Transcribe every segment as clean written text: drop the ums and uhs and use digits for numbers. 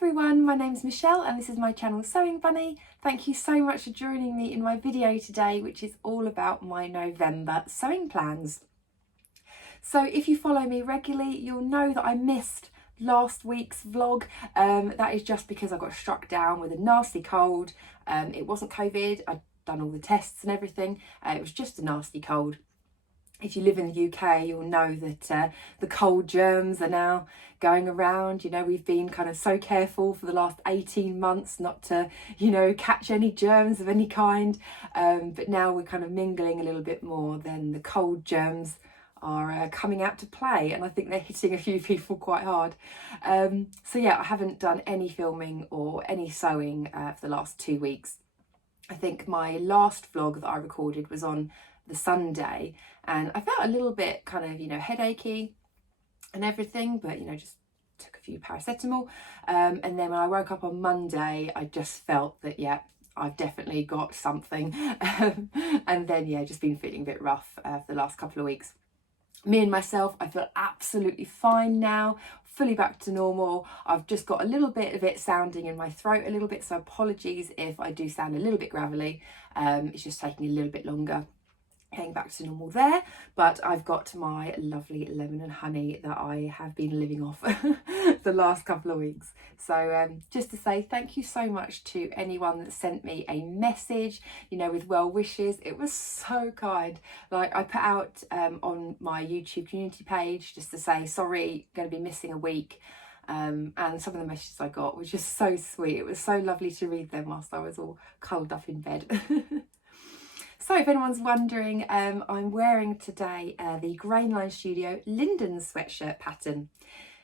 everyone, my name's Michelle and this is my channel Sewing Bunny. Thank you so much for joining me in my video today, which is all about my November sewing plans. So if you follow me regularly, you'll know that I missed last week's vlog. That is just because I got struck down with a nasty cold. It wasn't COVID, I'd done all the tests and everything. It was just a nasty cold. If you live in the UK, you'll know that the cold germs are now going around. You know, we've been kind of so careful for the last 18 months not to, catch any germs of any kind. But now we're kind of mingling a little bit more, then the cold germs are coming out to play, and I think they're hitting a few people quite hard. So yeah, I haven't done any filming or any sewing for the last 2 weeks. I think my last vlog that I recorded was on the Sunday, and I felt a little bit kind of headachy and everything, but just took a few paracetamol, and then when I woke up on Monday I just felt that I've definitely got something. And then just been feeling a bit rough for the last couple of weeks. Me and myself, I feel absolutely fine now, fully back to normal. I've just got a little bit of it sounding in my throat a little bit, so apologies if I do sound a little bit gravelly. It's just taking a little bit longer getting back to normal there, but I've got my lovely lemon and honey that I have been living off the last couple of weeks. So just to say thank you so much to anyone that sent me a message, with well wishes. It was so kind. Like, I put out on my YouTube community page just to say sorry, going to be missing a week. And some of the messages I got were just so sweet. It was so lovely to read them whilst I was all curled up in bed. So if anyone's wondering, I'm wearing today the Grainline Studio Linden sweatshirt pattern.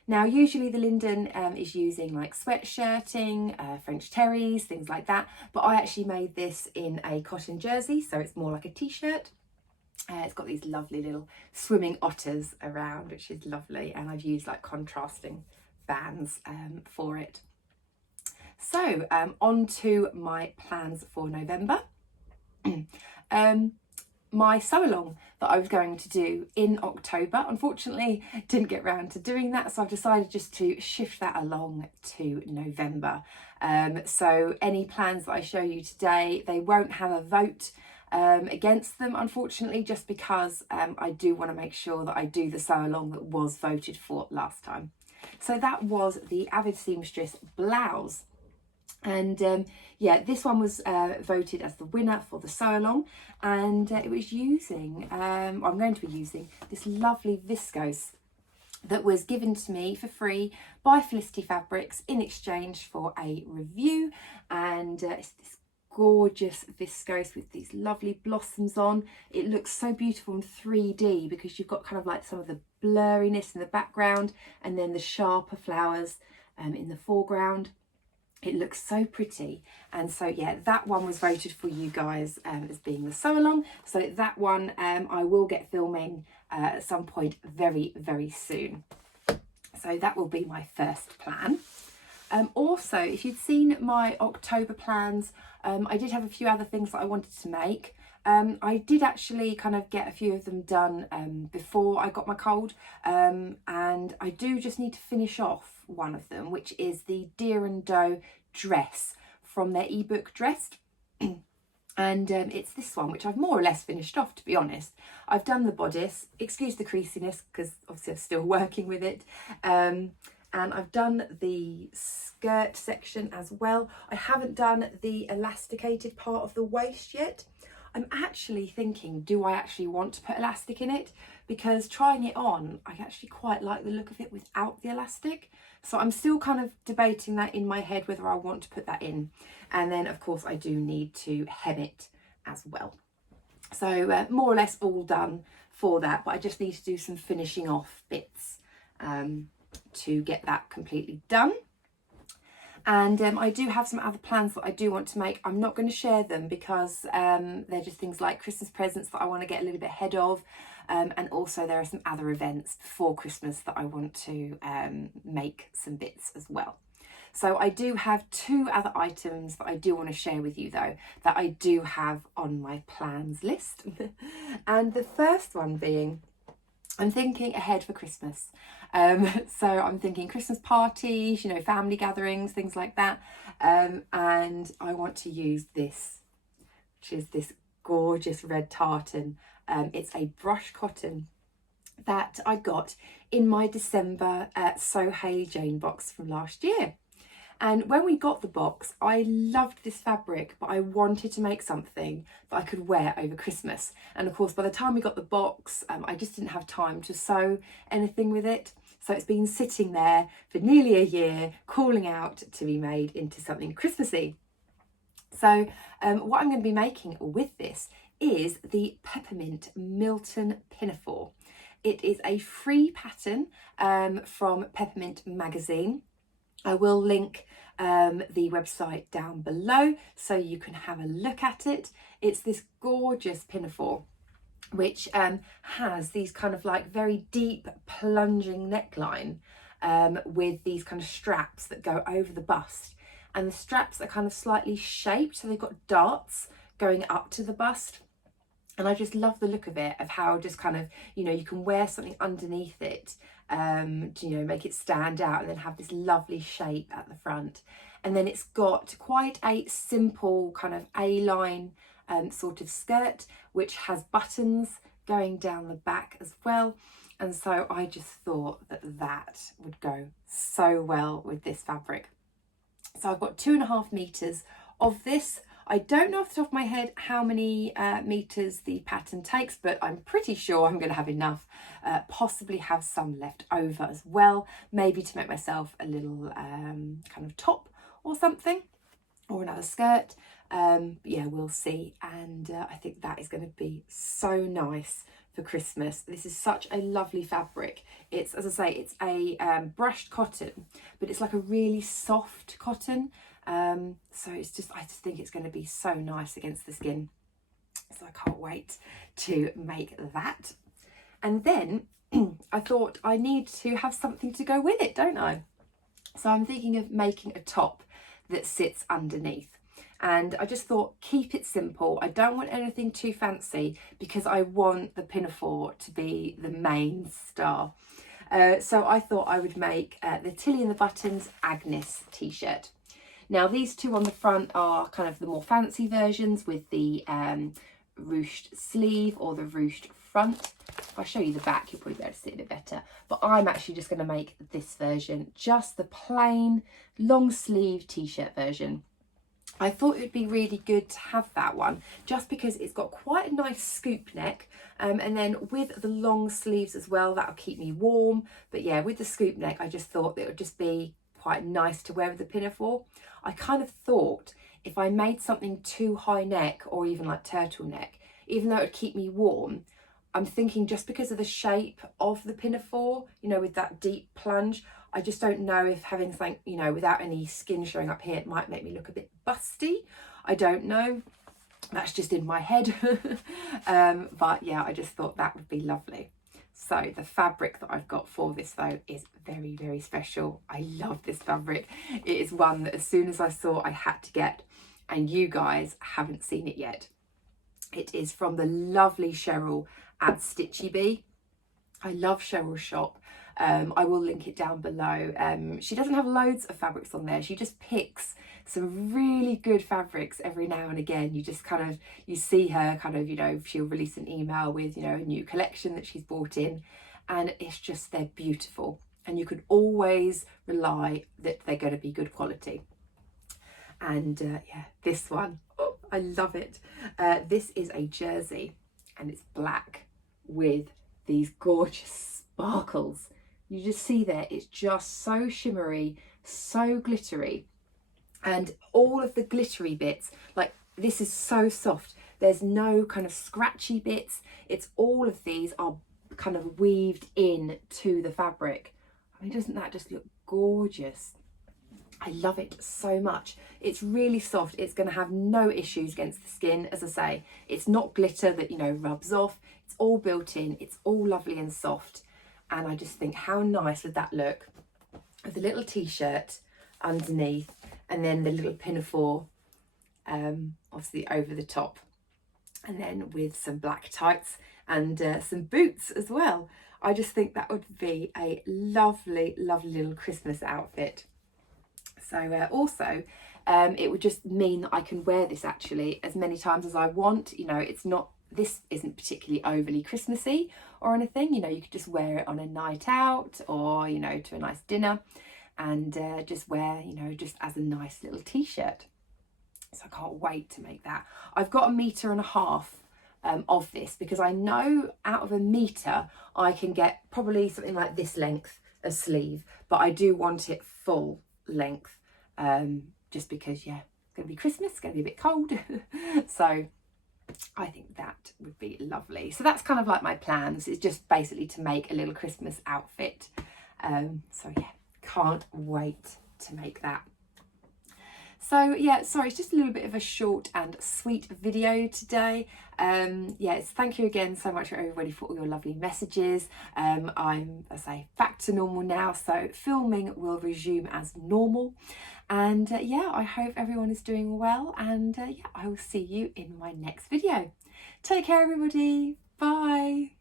Now, usually the Linden is using like sweatshirting, French terries, things like that, but I actually made this in a cotton jersey, so it's more like a t-shirt. It's got these lovely little swimming otters around, which is lovely, and I've used like contrasting bands for it. So on to my plans for November. My sew along that I was going to do in October, unfortunately didn't get round to doing that, so I've decided just to shift that along to November. So any plans that I show you today, they won't have a vote against them, unfortunately, just because I do want to make sure that I do the sew along that was voted for last time. So that was the Avid Seamstress blouse. And this one was voted as the winner for the sew along, and it was using, I'm going to be using this lovely viscose that was given to me for free by Felicity Fabrics in exchange for a review. And it's this gorgeous viscose with these lovely blossoms on. It looks so beautiful in 3D because you've got kind of like some of the blurriness in the background and then the sharper flowers in the foreground. It looks so pretty, and so that one was voted for you guys as being the sew along. So that one I will get filming at some point very, very soon. So that will be my first plan. Also, if you'd seen my October plans, I did have a few other things that I wanted to make. I did actually kind of get a few of them done before I got my cold, and I do just need to finish off one of them, which is the Deer and Doe dress from their ebook Dressed. And it's this one, which I've more or less finished off, to be honest. I've done the bodice, excuse the creasiness because obviously I'm still working with it, and I've done the skirt section as well. I haven't done the elasticated part of the waist yet. I'm actually thinking, do I actually want to put elastic in it? Because trying it on, I actually quite like the look of it without the elastic. So I'm still kind of debating that in my head, whether I want to put that in. And then of course I do need to hem it as well. So more or less all done for that, but I just need to do some finishing off bits to get that completely done. And I do have some other plans that I do want to make. I'm not going to share them because they're just things like Christmas presents that I want to get a little bit ahead of. And also there are some other events before Christmas that I want to make some bits as well. So I do have 2 other items that I do want to share with you though, that I do have on my plans list. And the first one being I'm thinking ahead for Christmas. So I'm thinking Christmas parties, you know, family gatherings, things like that. And I want to use this, which is this gorgeous red tartan. It's a brush cotton that I got in my December So Hey Jane box from last year. And when we got the box, I loved this fabric, but I wanted to make something that I could wear over Christmas. And of course, by the time we got the box, I just didn't have time to sew anything with it. So it's been sitting there for nearly a year, calling out to be made into something Christmassy. So what I'm going to be making with this is the Peppermint Milton Pinafore. It is a free pattern from Peppermint magazine. I will link the website down below so you can have a look at it. It's this gorgeous pinafore which has these kind of like very deep plunging neckline with these kind of straps that go over the bust, and the straps are kind of slightly shaped, so they've got darts going up to the bust. And I just love the look of it, of how just kind of, you know, you can wear something underneath it to, you know, make it stand out, and then have this lovely shape at the front. And then it's got quite a simple kind of A-line sort of skirt, which has buttons going down the back as well. And so I just thought that that would go so well with this fabric. So I've got 2.5 meters of this. I don't know off the top of my head how many meters the pattern takes, but I'm pretty sure I'm going to have enough, possibly have some left over as well, maybe to make myself a little kind of top or something, or another skirt. But yeah, we'll see. And I think that is going to be so nice for Christmas. This is such a lovely fabric. It's, as I say, it's a brushed cotton, but it's like a really soft cotton. So it's just, I just think it's going to be so nice against the skin. So I can't wait to make that. And then I thought I need to have something to go with it, don't I? So I'm thinking of making a top that sits underneath. And I just thought, keep it simple. I don't want anything too fancy because I want the pinafore to be the main star. So I thought I would make the Tilly and the Buttons Agnes t-shirt. Now these two on the front are kind of the more fancy versions with the ruched sleeve or the ruched front. If I show you the back, you'll probably be able to see it a bit better. But I'm actually just going to make this version, just the plain long sleeve t-shirt version. I thought it would be really good to have that one just because it's got quite a nice scoop neck, and then with the long sleeves as well, that'll keep me warm. But yeah, with the scoop neck, I just thought it would just be quite nice to wear with the pinafore. I kind of thought if I made something too high neck or even like turtleneck, even though it would keep me warm, I'm thinking just because of the shape of the pinafore, you know, with that deep plunge, I just don't know if having something, you know, without any skin showing up here, it might make me look a bit busty. I don't know. That's just in my head. But yeah, I just thought that would be lovely. So the fabric that I've got for this though is very, very special. I love this fabric. It is one that as soon as I saw, I had to get, and you guys haven't seen it yet. It is from the lovely Cheryl at Stitchy Bee. I love Cheryl's shop. I will link it down below. She doesn't have loads of fabrics on there. She just picks some really good fabrics every now and again. You just kind of, you see her kind of, you know, she'll release an email with, you know, a new collection that she's bought in, and it's just, they're beautiful. And you can always rely that they're going to be good quality. And yeah, this one, oh, I love it. This is a jersey and it's black with these gorgeous sparkles. You just see there, it's just so shimmery, so glittery. And all of the glittery bits, like this is so soft. There's no kind of scratchy bits. It's all of these are kind of weaved in to the fabric. I mean, doesn't that just look gorgeous? I love it so much. It's really soft. It's going to have no issues against the skin. As I say, it's not glitter that, you know, rubs off. It's all built in. It's all lovely and soft. And I just think, how nice would that look with the little t-shirt underneath and then the little pinafore obviously over the top. and then with some black tights and some boots as well. I just think that would be a lovely, lovely little Christmas outfit. So also, it would just mean that I can wear this actually as many times as I want. You know, this isn't particularly overly Christmassy or anything. You know, you could just wear it on a night out, or, you know, to a nice dinner, and just wear, you know, just as a nice little t-shirt. So I can't wait to make that. I've got 1.5 meters of this, because I know out of 1 meter I can get probably something like this length of sleeve, but I do want it full length, just because, yeah, it's going to be Christmas, it's going to be a bit cold. So I think that would be lovely. So that's kind of like my plans. It's just basically to make a little Christmas outfit. So yeah, can't wait to make that. So yeah, sorry, it's just a little bit of a short and sweet video today. Yes, thank you again so much for everybody for all your lovely messages. I'm, as I say, back to normal now, so filming will resume as normal. And yeah, I hope everyone is doing well, and yeah, I will see you in my next video. Take care, everybody. Bye.